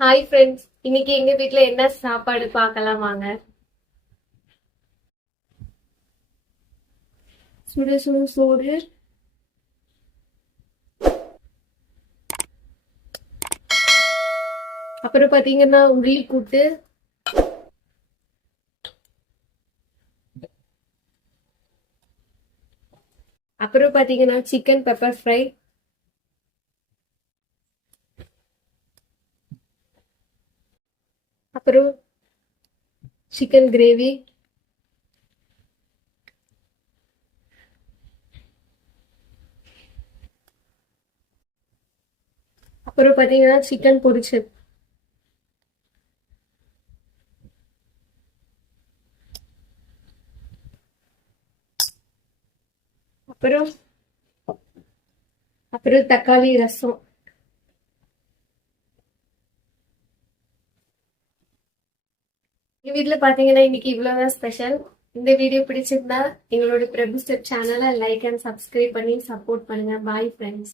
Hi friends இன்னைக்கு எங்க வீட்ல என்ன சாப்பாடு பார்க்கலாம் வாங்க. சுடு சுடு சோறு. அப்புறம் பாத்தீங்கன்னா உருளி கூட்டு. அப்புறம் பாத்தீங்கன்னா சிக்கன் பெப்பர் ஃப்ரை அப்புறம் சிக்கன் கிரேவி அப்புறம் பார்த்தீங்கன்னா சிக்கன் பொரிச்சது. அப்புறம் அப்புறம் தக்காளி ரசம். எங்க வீட்ல பாத்தீங்கன்னா இன்னைக்கு இவ்வளவுதான் ஸ்பெஷல் இந்த வீடியோ பிடிச்சிருந்தா எங்களோட பிரபு ஸ்டெப் சேனலை லைக் அண்ட் சப்ஸ்கிரைப் பண்ணி சப்போர்ட் பண்ணுங்க. Bye friends